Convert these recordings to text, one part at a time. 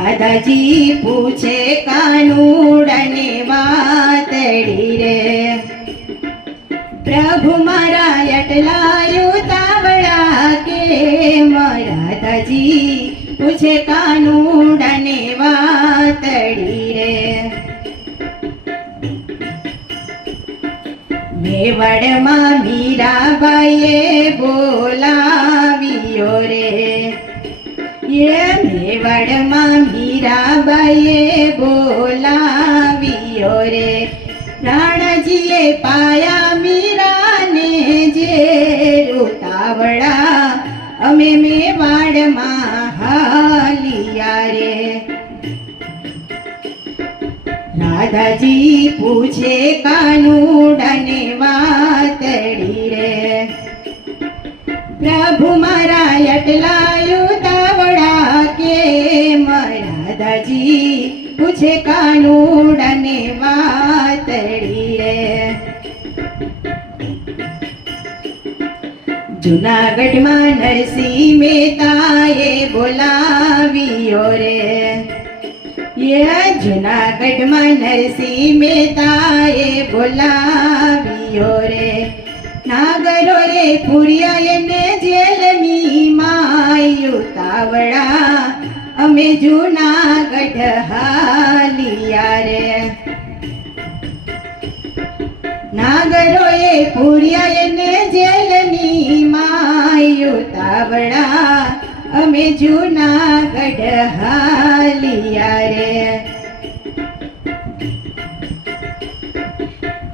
રાધાજી પૂછે કાનુડાને વાતડી રે, પ્રભુ મારા એટલા ઉતાવળા કેમ? રાધાજી પૂછે કાનુડાને વાતડી રે, મેવાડમાં મીરાબાઈએ બોલાવ્યો રે, મેવાડમાં મીરાબાઈએ બોલાવ્યો રે, રાણાજીએ પાયા મીરાને જે ઉતાવળા અમે મેવાડમાં હાલિયા રે, રાધાજી પૂછે કાનુડાને વાતડી રે, પ્રભુ મારા એટલા ઉતાવળા કેમ? રાધાજી પૂછે કાનુડાને વાતડી રે, જુનાગઢમાં નરસિંહ મહેતાએ બોલાવ્યો રે, જુનાગઢમાં નરસિંહ મહેતાએ બોલાવ્યો રે, નાગરોએ પૂર્યા એને જેલની માય ઉતાવળા અમે જુનાગઢ હાલિયા રે, નાગરોએ પૂર્યા એને જેલની માય ઉતાવળા અમે જુનાગઢ હાલિયા રે,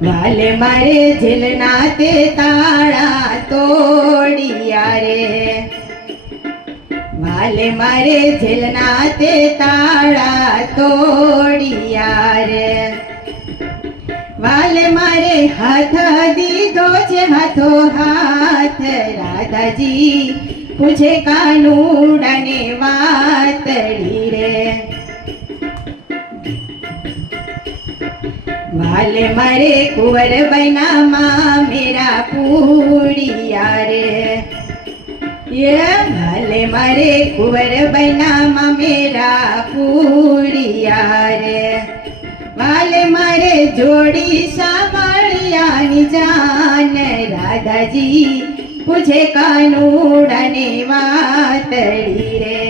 વાલે મારે જેલના તે તાળા તોડિયા રે, વાલે મારે જેલના તે તાળા તોડિયા રે, વાલે મારે હાથ દીધો છે હાથો હાથ, રાધાજી પૂછે કાનુડાને વાતડી રે, વાલે મારે કુંવરબાઈનામાં મેરા પૂડિયા રે, વાલે મારે કુંવરબાઈનામાં મેરા પૂડિયા રે, વાલે મારે જોડી સાંભળ્યાની જાન, રાધાજી પૂછે કાનુડાને વાતડી રે,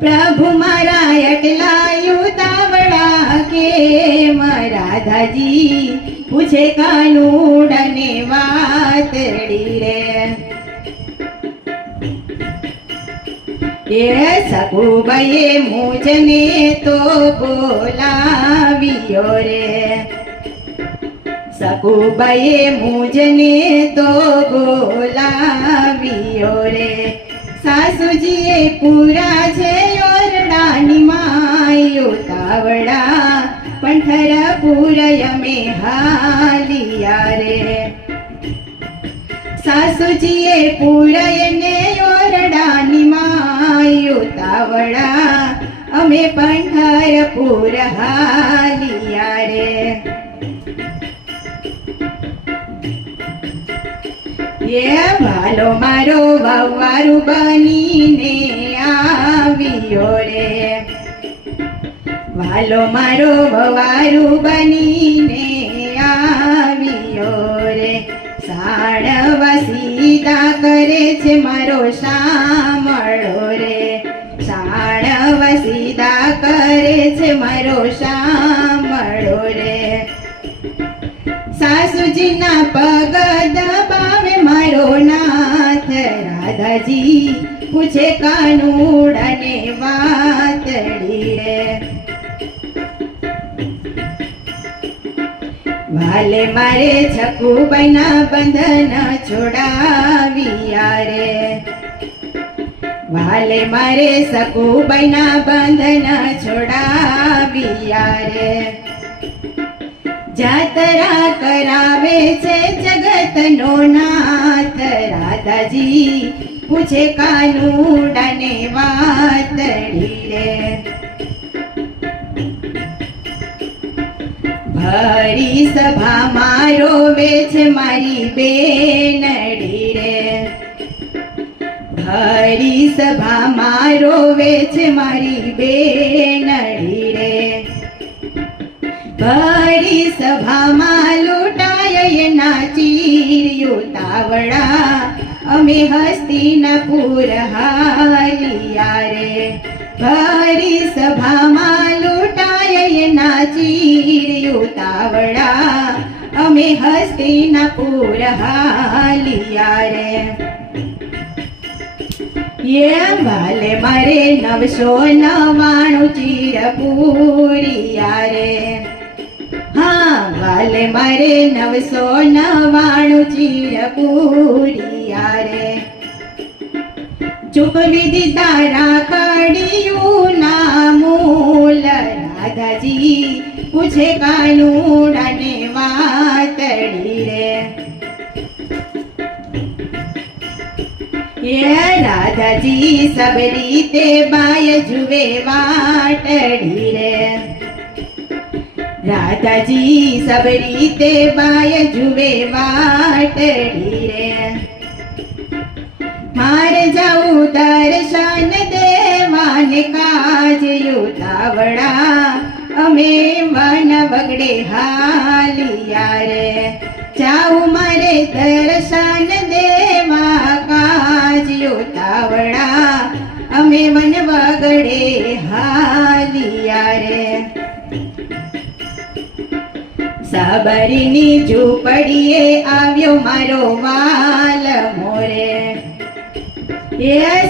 પ્રભુ મારા એટલા ઉતાવળા કેમ? રાધાજી પૂછે કાનુડાને વાતડી રે, સકુબાઈએ મુજને તો બોલાવ્યો રે, સકુબાઈએ મુજને તો બોલાવ્યો રે, સાસુજીએ પૂરા છે ઓરડાની માય ઉતાવળા પંઢરપુર અમે હાલિયા રે, સાસુજીએ પૂરા એને ઓરડાની માય ઉતાવળા અમે પંઢરપુર હાલિયા રે, વાલો મારો વવારું બનીને આવ્યો રે, વાલો મારો વવારું બનીને આવ્યો રે, સાણવા સીધા કરે છે મારો શામળો રે, સાણવા સીધા કરે છે મારો શામળો રે, સાસુજીના પગ દબાવે મારો નાથ, રાધાજી પૂછે કાનુડાને વાતડી રે, વાલે મારે છકુબાઈના બંધન છોડાવ્યા રે, વાલે મારે સકુબાઈના બંધન છોડાવ્યા રે, જાતરા કરાવે છે જગતનો નાથ, રાધાજી પૂછે કાનુડાને વાતડી રે, ભરી સભામાં રોવે છે મારી બેનડી રે, ભરી સભામાં રોવે છે મારી બેનડી રે. ભરી સભામાં લૂંટાય એના ચીર્યું તાવડા, અમે હસ્તિનાપુર હાલિયા રે. ભરી સભામાં લૂંટાય એના ચીર્યું તાવડા, અમે હસ્તિનાપુર હાલિયા રે. વાલે મારે 999 ચીર પૂરિયા રે. હા, વાલે મારે 999 ચીર પૂરિયા રે. ચૂકવી દીધા રાખડીયું ના મૂલ, રાધાજી પૂછે કાનુડાને વાતડી રે. રાધાજી સબ રીતે બાય જુએ વાટડી રે. રાધાજી સબ રીતે બાય જુએ વાટડી રે. મારે જાઉં દર્શન દેવાને કાજયું તાવડા, અમે વન બગડે હાલિયા રે. જાઉં મારે દર્શન દેવા કાજયું તાવડા, અમે વન બગડે હાલિયા રે. સબરીની ઝૂંપડીએ આવ્યો મારો વાલ મોરે.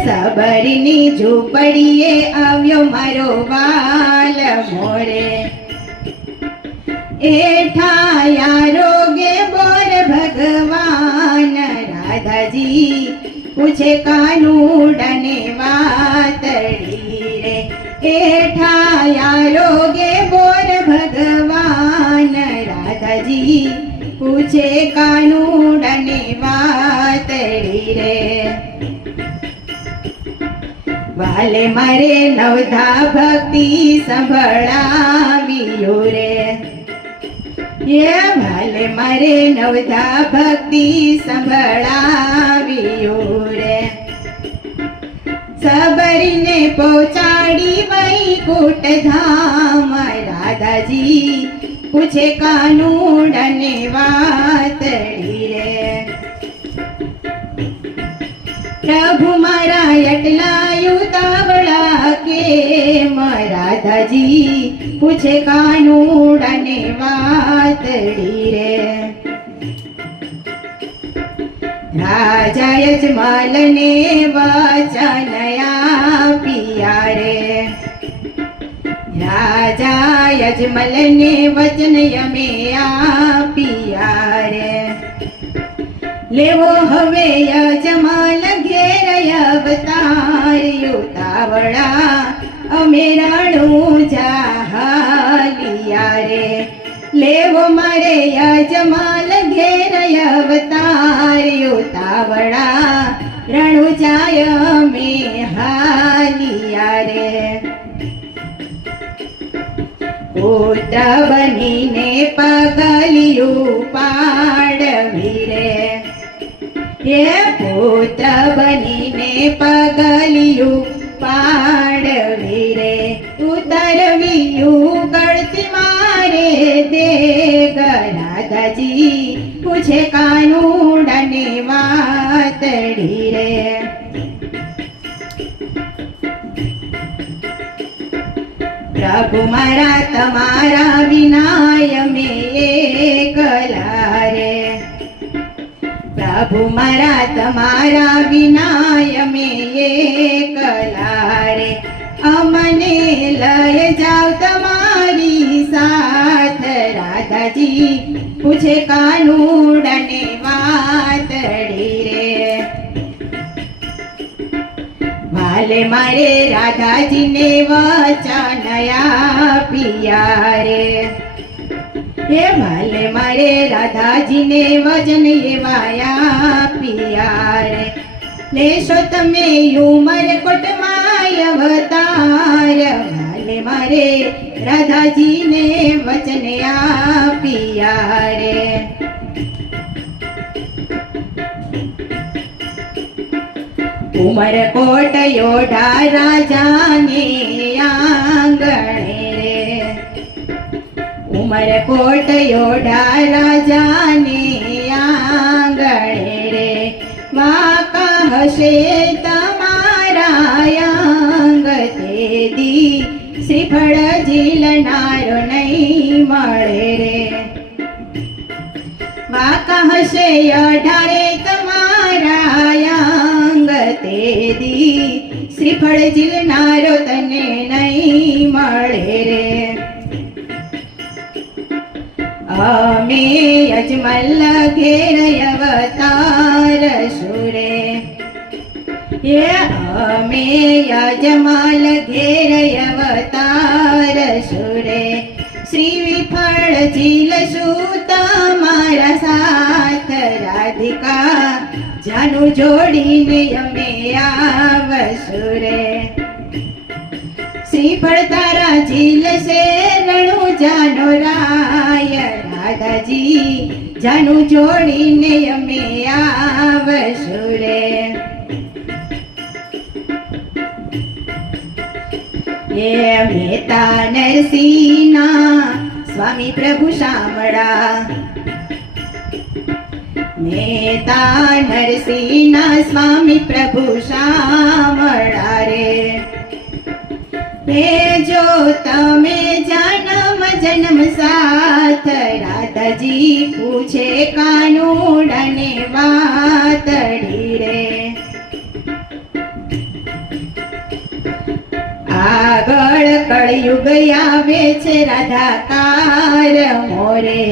સબરીની ઝૂંપડીએ આવ્યો મારો વાલ મોરે. એઠાયા રોગે બોર ભગવાન, રાધાજી પૂછે કાનુડાને વાતડી રે. એઠાયા રોગે બોર ભગવાન, રાધાજી પૂછે કાનુડાને વાતડી રે. વાલે મારે 9 ભક્તિ સંભળાવ્યો રે. વાલે મારે 9 ભક્તિ સંભળાવ્યો રે. સબરીને પહોંચાડી વૈકુંઠ ધામ, રાધાજી પૂછે કાનુડાને વાતડી રે. પ્રભુ મારા એટલા ઉતાવળા કેમ, રાધાજી પૂછે કાનુડાને વાતડી રે. રાજા યજમલને વચન આપ્યા રે. રાજા યજમલને વચન અમે આપ્યા રે. લેવો હવે યજમાલ ઘેર અવતાર્યો તાવડા, અમે રણુજા હાલિયા રે. લેવો મારે યજમાલ ઘેર અવતાર્યો તાવડા, રણુજા અમે હાલિયા રે. પુત્ર બનીને પગલિયું પાડવી રે. પુત્ર બનીને પગલિયું પાડવી રે. ઉતરવિયું ગળતી મારે દેગ, રાધાજી પૂછે કાનુડાને વાતડી રે. પ્રભુ મારા તમારા વિનાય અમે એકલા રે. પ્રભુ મારા તમારા વિનાય અમે એકલા રે. અમને લઈ જાવ તમારી સાથ, રાધાજી પૂછે કાનુડાને વાતડી રે. વાલે મારે રાધાજીને વચન આપ્યા રે. વાલે મારે રાધાજીને વચન એવા આપ્યા રે. લેશો તમે ઉમરકોટમાં અવતાર, વાલે મારે રાધાજીને વચન આપ્યા રે. ઉમરકોટ યોઢા રાજાને આંગણે રે ઉમરકોટ યોઢા રાજાને આંગણે રે વાકા હશે તમારા અંગ તેદી શ્રીફળ ઝીલનારો નહીં મળે રે વાકા હશે 18 તમારા અંગ તેદી શ્રીફળ ઝીલનારો તને નહીં મળે રે અમે અજમલ ઘેર અવતાર સુરે અમે અજમલ ઘેર અવતાર સુરે શ્રી વિફળ ઝીલશું તમારા સાથ રાધિકા જાનું જોડીને અમે આવસુરે શ્રીફળ તારા ઝીલશે રણુ જાનો રાય રાધાજી જાનું જોડીને અમે આવસુરે મહેતા નરસિંહના સ્વામી પ્રભુ શામળા મહેતા નરસિંહના સ્વામી પ્રભુ શામળા રે જો તમે જન્મ સાથ રાધાજી પૂછે કાનુડાને વાતડી રે આગળ કળયુગ આવે છે રાધાકાર મોરે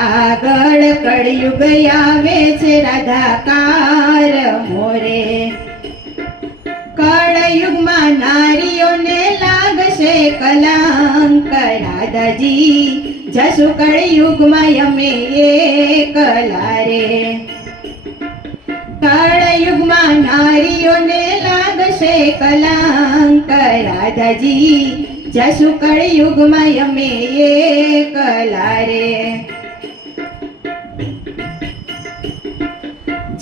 આગળ કળયુગ આવે છે રાધાકાર મોરે કળયુગમાં નારીઓને લાગશે કલંક રાધાજી જશું કળયુગમાં અમે એકલા રે કળયુગમાં નારીઓને લાગશે કલંક રાધાજી જશું કળયુગમાં અમે એકલા રે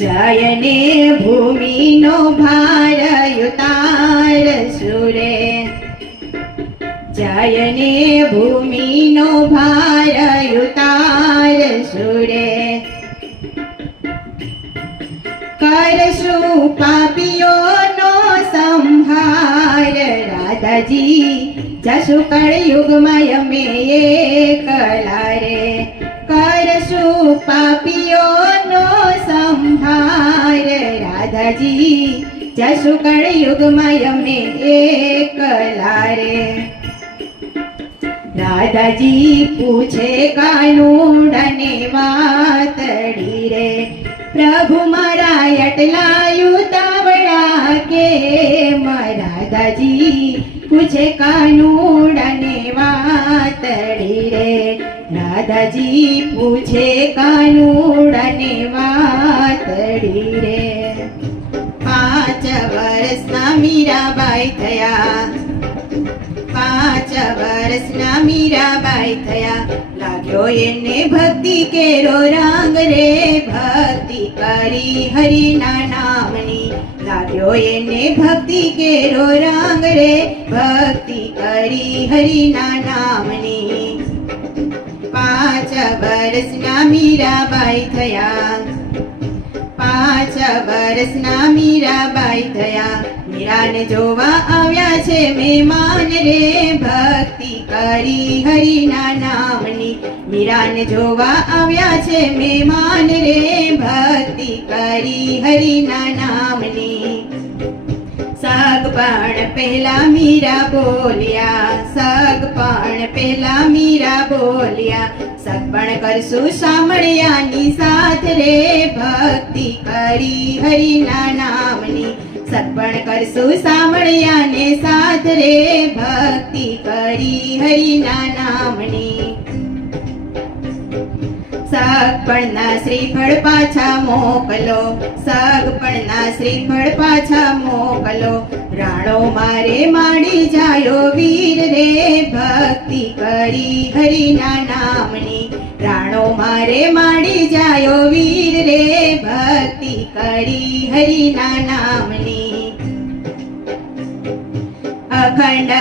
જયને ભૂમિનો ભાર યુતાર સુરે જયને ભૂમિનો ભાર યુતાર સુરે કરશું પાપીઓનો સંહાર રાધાજી જશું કળયુગમાં અમે એકલા રે કરશું પાપીઓનો સંહાર રાધાજી જશું કળયુગમાં અમે એકલા રે રાધાજી પૂછે કાનુડાને વાતડી રે પ્રભુ મારા એટલા ઉતાવળા કે રાધાજી પૂછે કાનુડાને વાતડી રે રાધાજી પૂછે કાનુડાને વાતડી રે 5 વર્ષના મીરાબાઈ થયા 5 વર્ષના મીરાબાઈ થયા લાગ્યો એને ભક્તિ કેરો રંગ રે ભક્તિ કરી હરિના નામની લાગ્યો એને ભક્તિ કેરો રંગ રે ભક્તિ કરી હરિના નામની 5 વર્ષના મીરાબાઈ થયા 5 વર્ષના મીરાબાઈ થયા મીરાને જોવા આવ્યા છે મહેમાન રે ભક્તિ કરી હરિના નામની મીરાને જોવા આવ્યા છે મહેમાન રે ભક્તિ કરી હરિના નામની સગપણ પહેલા મીરા બોલ્યા સગપણ પહેલા મીરા બોલ્યા સગપણ કરશું સાંભળ્યાની સાથ રે ભક્તિ કરી હરિના નામની સગપણ કરશું સાંભળ્યાને સાથ રે ભક્તિ કરી હરિના નામની સગપણના શ્રીફળ પાછા મોકલો સગપણના શ્રીફળ પાછા મોકલો રાણો મારે માડી જાયો વીર રે ભક્તિ કરી હરિના નામની રાણો મારે માડી જાયો વીર રે ભક્તિ કરી હરિના નામની અખંડ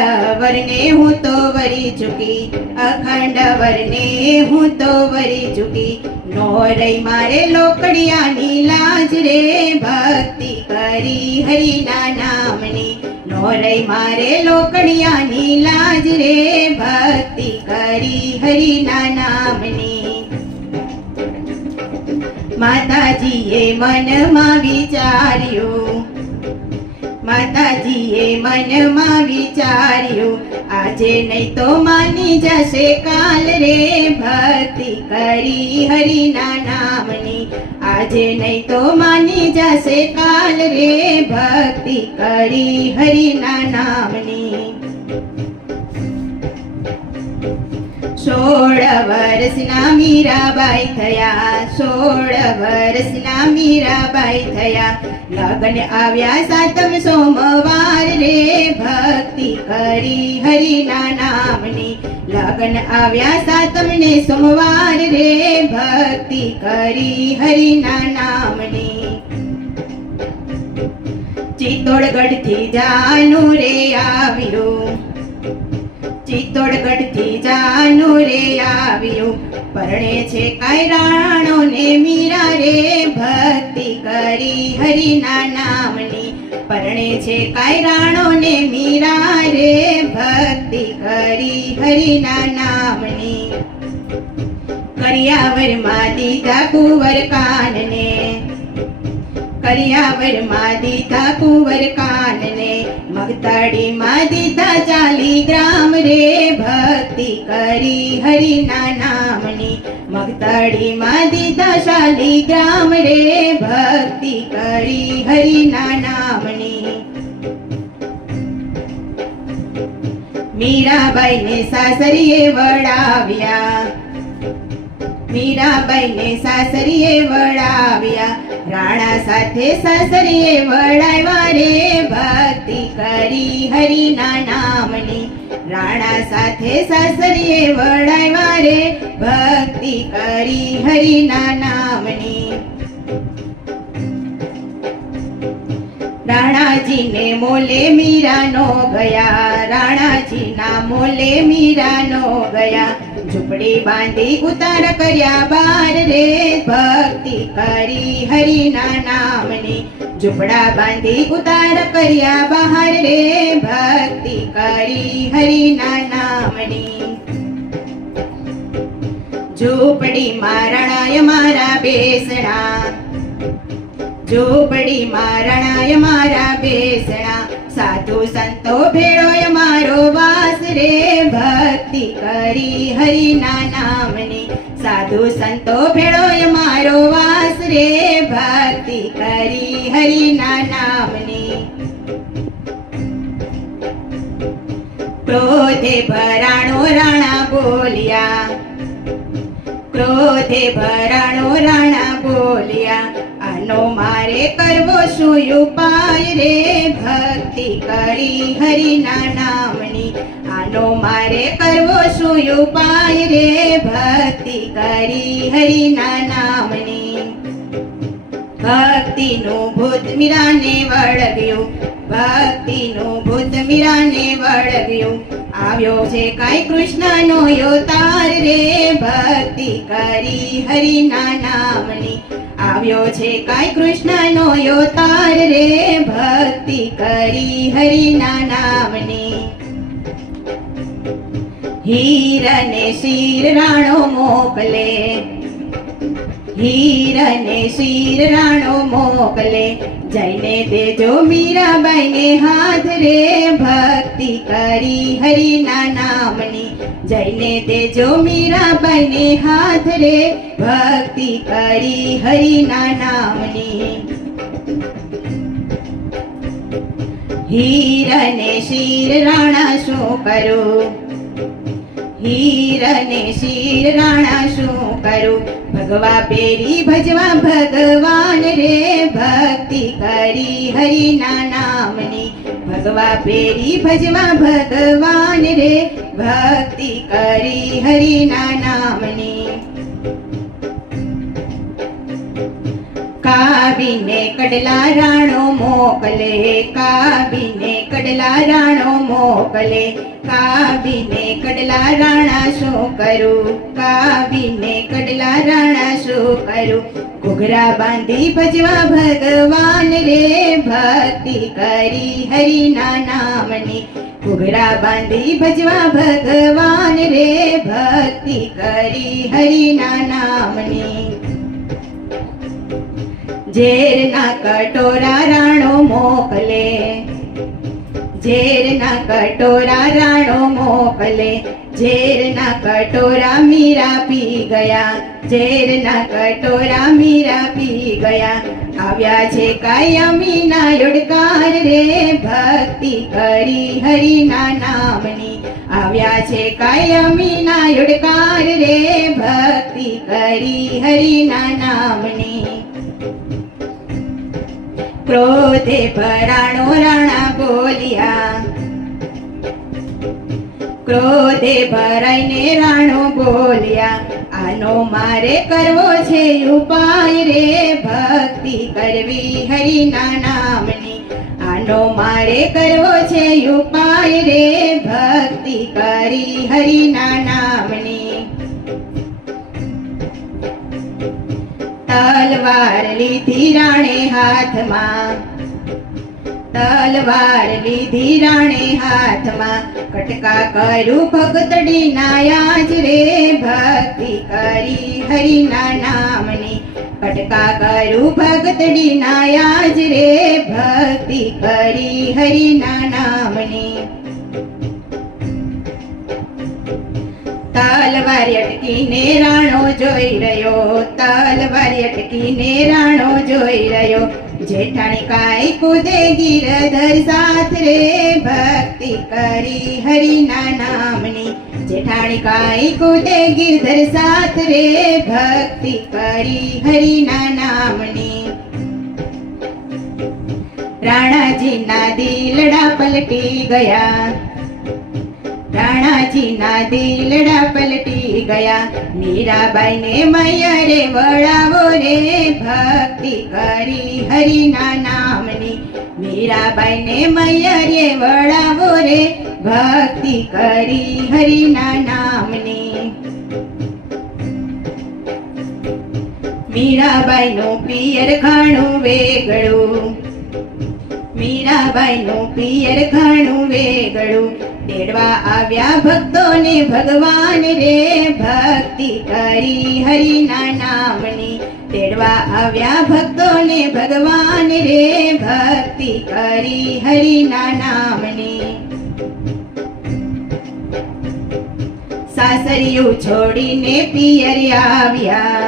વરને હું તો વરી ચૂકી અખંડ વરને હું તો વરી ચૂકી નો રહી મારે લોકડિયાની લાજ રે ભક્તિ કરી હરિના નામની નો રહી મારે લોકડિયાની લાજ રે ભક્તિ કરી હરિના નામની માતાજીએ મનમાં વિચાર્યું માતાજીએ મનમાં વિચાર્યું આજે નહીં તો માની જશે કાલ રે ભક્તિ કરી હરિના નામની આજે નહીં તો માની જશે કાલ રે ભક્તિ કરી હરિના નામની 16 વર્ષના મીરાબાઈ થયા 16 વર્ષના મીરાબાઈ થયા લગ્ન આવ્યા સાતમ સોમવાર રે ભક્તિ કરી હરિના નામની લગ્ન આવ્યા સાતમ ને સોમવાર રે ભક્તિ કરી હરિના નામની ચિત્તોડગઢથી જાનું રે આવ્યું ચિત્તોડગઢથી જાનું રે આવ્યું પરણે છે કાંઈ રાણો ને મીરા રે ભક્તિ કરી હરિના નામની પરણે છે કાંઈ રાણો ને મીરા રે ભક્તિ કરી હરિના નામની કરિયાવરમાં દીધા કુંવર કાનને કરિયાવરમાં દીધા કુંવર કાનને મગતાડીમાં દીધા 40 ગ્રામ રે ભક્તિ કરી હરિના નામની મગતાડીમાં દીધા 40 ગ્રામ રે ભક્તિ કરી હરિના નામની મીરાબાઈને સાસરીએ વડાવ્યા મીરાબાઈને સાસરીએ વડાવ્યા રાણા સાથે સાસરીએ વડાવ્યા રે ભક્તિ કરી હરિના નામની રાણા સાથે સાસરીએ વડાવ્યા રે ભક્તિ કરી હરિના નામની રાણાજીને મોલે મીરાનો ગયા રાણાજીના મોલે મીરાનો ગયા ઝૂંપડી બાંધી ઉતાર કર્યા બાર રે ભક્તિ કરી હરિના નામની ઝૂંપડા બાંધી ઉતાર કર્યા બહાર રે ભક્તિ કરી હરિના નામની ઝૂંપડીમાં રણાય મારા બેસણા ઝૂંપડીમાં રણાય મારા બેસણા સાધુ સંતો ભેળોય મારો વાસ રે ભક્તિ કરી હરિના નામની સાધુ સંતો ભેળોય મારો વાસ રે ભક્તિ કરી હરિના નામની ક્રોધે ભરાણો રાણા બોલ્યા ક્રોધે ભરાણો રાણા બોલ્યા આનો મારે કરવો શું ઉપાય રે ભક્તિ કરી હરિના નામની આનો મારે કરવો શું ઉપાય રે ભક્તિ કરી હરિના નામની ભક્તિનું ભૂત મીરાને વળગ્યું ભક્તિનું ભૂત મીરાને વળગ્યું આવ્યો છે કાંઈ કૃષ્ણનો અવતાર રે ભક્તિ કરી હરિના નામની આવ્યો છે કાંઈ કૃષ્ણનો અવતાર રે ભક્તિ કરી હરિના નામની હીરને શિર રાણો મોકલે હીરને શિર રાણો મોકલે જઈને દેજો મીરાબાઈને હાથ રે ભક્તિ કરી હરિના નામની જઈને દેજો મીરાબાઈને હાથ રે ભક્તિ કરી હરિના નામની હીરને શિર રાણા શું કરું હીરને શિર રાણા શું કરું ભગવા પેરી ભજવા ભગવાન રે ભક્તિ કરી હરિના નામની ભગવા પેરી ભજવા ભગવાન રે ભક્તિ કરી હરિના નામની કાબીને કડલા રાણો મોકલે, કાબીને કડલા રાણો મોકલે, કાબીને કડલા રાણા શું કરું, કાબીને કડલા રાણા શું કરું. ઘૂઘરા બાંધી ભજવા ભગવાન રે, ભક્તિ કરી હરિના નામની. ઘૂઘરા બાંધી ભજવા ભગવાન રે, ભક્તિ કરી હરિના નામની. ઝેરના કટોરા રાણો મોકલે, ઝેરના કટોરા રાણો મોકલે, ઝેરના કટોરા મીરા પી ગયા, ઝેરના કટોરા મીરા પી ગયા. આવ્યા છે કાયમીના યોડકાર રે, ભક્તિ કરી હરિના નામની. આવ્યા છે કાયમીના યોડકાર રે, ભક્તિ કરી હરિના નામની. ક્રોધે ભરાણો રાણા બોલ્યા, ક્રોધે ભરાઈને રાણો બોલ્યા, આનો મારે કરવો છે ઉપાય રે, ભક્તિ કરવી હરિના નામની. આનો મારે કરવો છે ઉપાય રે, ભક્તિ કરી હરિના નામની. તલવાર લીધી રાણે હાથમાં, તલવાર લીધી રાણે હાથમાં, કટકા કરું ભગતડીના યાજ રે, ભક્તિ કરી હરિના નામની. કટકા કરું ભગતડીના યાજ રે, ભક્તિ કરી હરિના નામની. તલવાર અટકીને રાણો જોઈ રહ્યો, તલવાર અટકીને રાણો જોઈ રહ્યો. જેઠાણી કાંઈ કૂદે ગિરધર સાથ રે, ભક્તિ કરી હરિના નામની. જેઠાણી કાંઈ કૂદે ગિરધર સાથ રે, ભક્તિ કરી હરિના નામની. રાણાજીના દિલડા પલટી ગયા, રાણાજીના દિલડા પલટી ગયા. મીરાબાઈને મૈયરે વળાવો રે, ભક્તિ કરી હરિના નામની. મીરાબાઈને મૈયરે વળાવો રે, ભક્તિ કરી હરિના નામની. મીરાબાઈનું પિયર ખાણું વેગળું, મીરાબાઈનું પિયર ખાણું વેગળું. તેડવા આવ્યા ભક્તોને ભગવાન રે, ભક્તિ કરી હરિના નામની. તેડવા આવ્યા ભક્તોને ભગવાન રે, ભક્તિ કરી હરિના નામની. સાસરિયું છોડીને પિયર આવ્યા,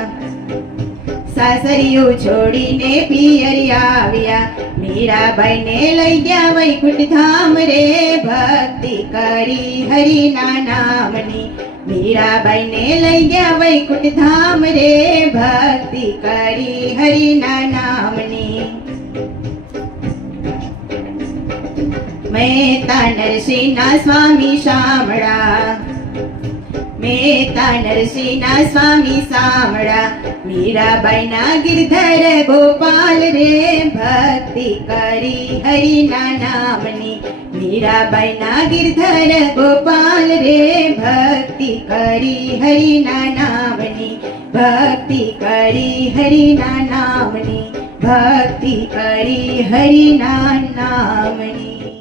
સાસરિયું છોડીને પિયર આવ્યા. મીરાબાઈને લઈ ગયા વૈકુંઠ ધામ રે, ભક્તિ કરી હરિના નામની. મીરાબાઈને લઈ ગયા વૈકુંઠ ધામ રે, ભક્તિ કરી હરિના નામની. મહેતા નરસિંહના સ્વામી શામળા, મહેતા નરસિંહના સ્વામી શામળા. મીરાબાઈના ગિરધર ગોપાલ રે, ભક્તિ કરી હરિના નામની. મીરાબાઈના ગિરધર ગોપાલ રે, ભક્તિ કરી હરિના નામની. ભક્તિ કરી હરિના નામની, ભક્તિ કરી હરિના નામની.